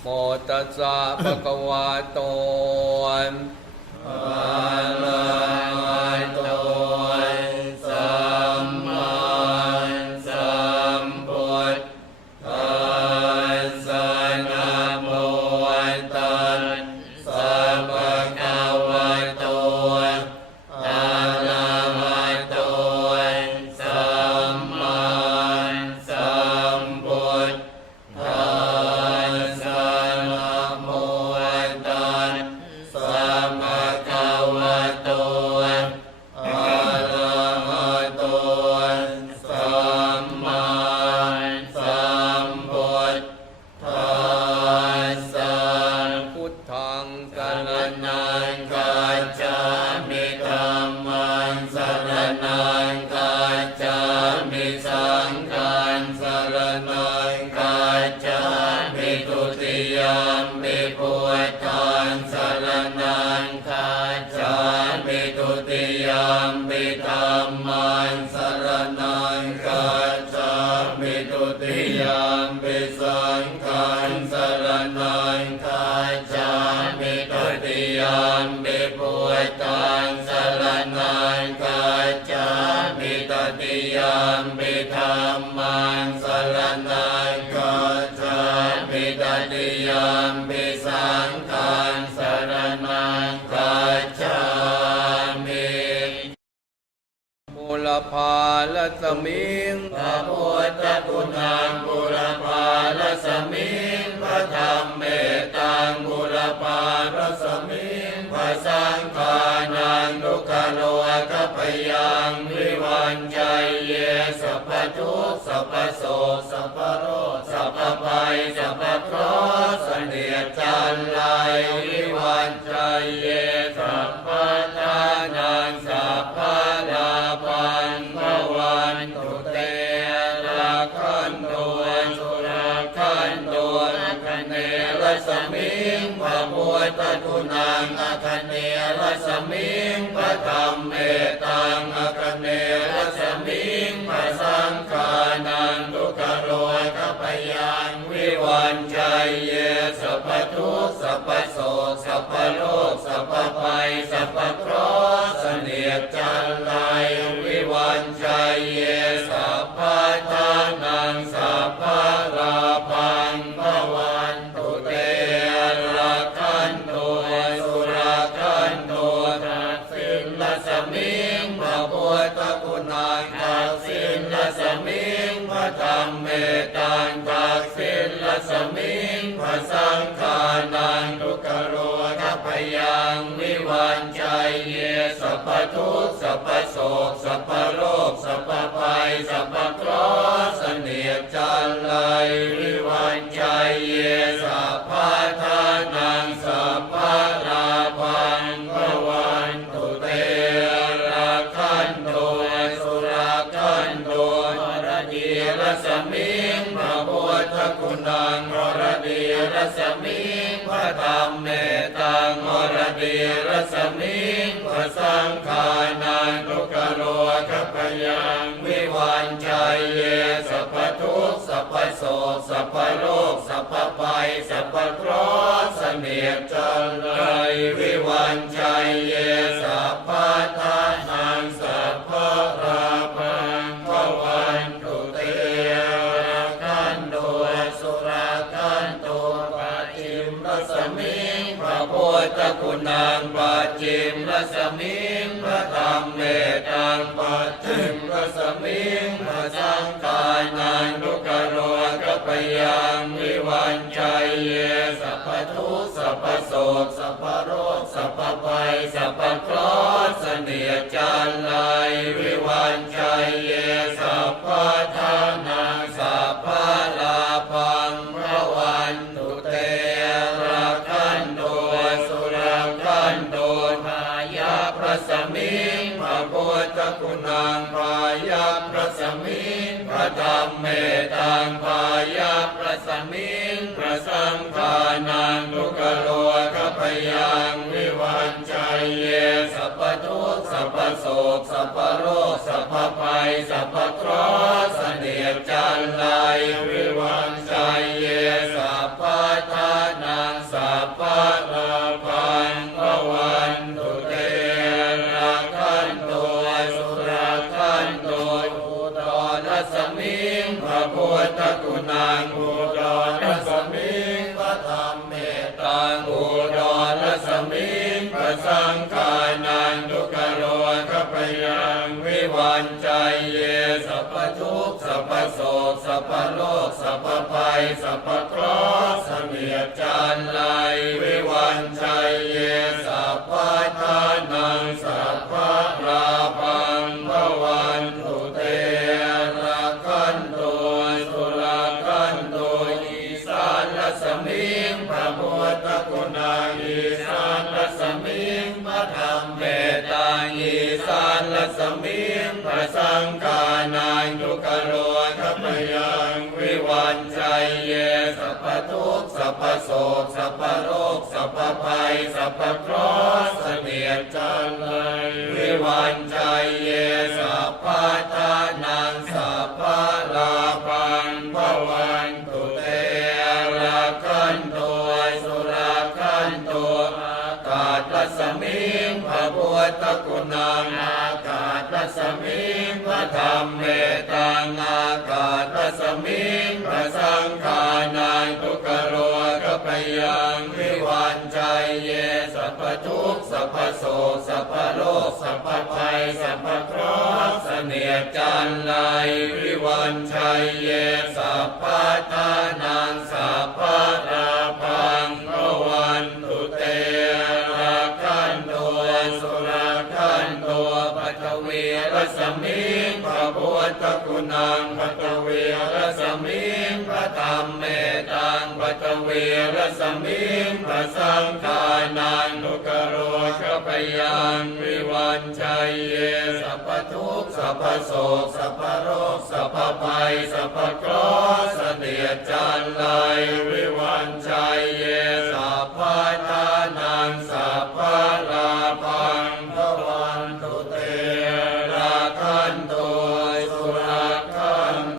โมตัสสะภะคะวะโตอะระ งสรณังกัจจามิสังฆังสรณังกัจจามิทุติยมปิพุทธังสรณังกัจจามิทุติยมปิธัมมังสรณังกัจจามิทุติยมปิสังฆังสรณังกัจจามิทุติยมปิพุทธัง ยมปิธัมมังสรณังกัจจามิตติยัมปิสังฆังสรณังกัจจามิบุรพาลสมิงพระพุทธคุณังบุรพาลสมิงพระธรรมเมตังบุรพาลสมิ นียดจันไรวิวันใจเยสัพพทานังสัพพลาปันภวันตุเตระคันโตสุราคันโตคะเนรสมิงพระพุทธคุณังอคะเนรสมิงพระธรรมเมตังอคะเนรสมิงพระสังฆานังทุกขโรกพยังวิ วันใจเยสัพพทุสัพพโสสัพพโลกสัพพภัยสัพพ สมิงพระสังฆานันตุกโรกพยังวิวันใจเยสัพพทุกสัพพโสกสัพพโรคสัพพภัยสัพพเคราะห์เสนียจันลา มิงพระพุทธคุณังมรดีรสมิงพระธรรมเมตังมรดีรสมิงพระสังฆานังทุกขโลกพยังวิวันใจเยสัพพทุกสัพพโสสัพพโลกสัพพภัยสัพพเคราะห์เสนียดจันไรวิวันใจเยสัพ สมิงพระสังกานันทุกโรกพยังวิวันใจเยสัพพทุสัพพโสสัพพโรคสัพพภัยสัพพครอสเสนียจันไร พุทธคุณังพายาพระสมิงพระธรรมเมตังพายาพระสมิงพระสังฆานังทุกโลกพยังวิวันใจเยสัพพทุกสัพพโสกสัพพโรคสัพพภัยสัพพเคราะห์เสนียดจันไรวิวันใจ งฆานังทุกขโรขปยังวิวันใจเยสัพพทุกสัพพโสกสัพพโลกสัพพภัยสัพพเคราะห์เสียจันไรวิวันใจเยส โศกสัพโรคสัพภัยสัพเคราะห์เสนียดจันไรวิวันใจเยสัพพทานังสัพพลาพังพวันตุเตระคันโตสุราคันโตอากาศรัสมิงพระพุทธกุณังอากาศรัสมิงพระธรรมเมตังอากาศรัสมิงพระสังฆานังทุก ขโรกปยังวิวันใจเยสัพพทุกสัพพโศกสัพพโลกสัพพภัยสัพพเคราะห์เสนียจันไรวิวันชัยเยสัพพทานังสัพพราพังพวันตุเตระคันโตสุรคันโตปัทวีรสมิงพระพุทธกุณังปัทวีรสมิงพระธรรมเม วีรสมิงพระสังฆานันทุกโรคปยังวิวันชัยเยสัพพทุกสัพพโสสัพพโรคสัพพภัยสัพพเครา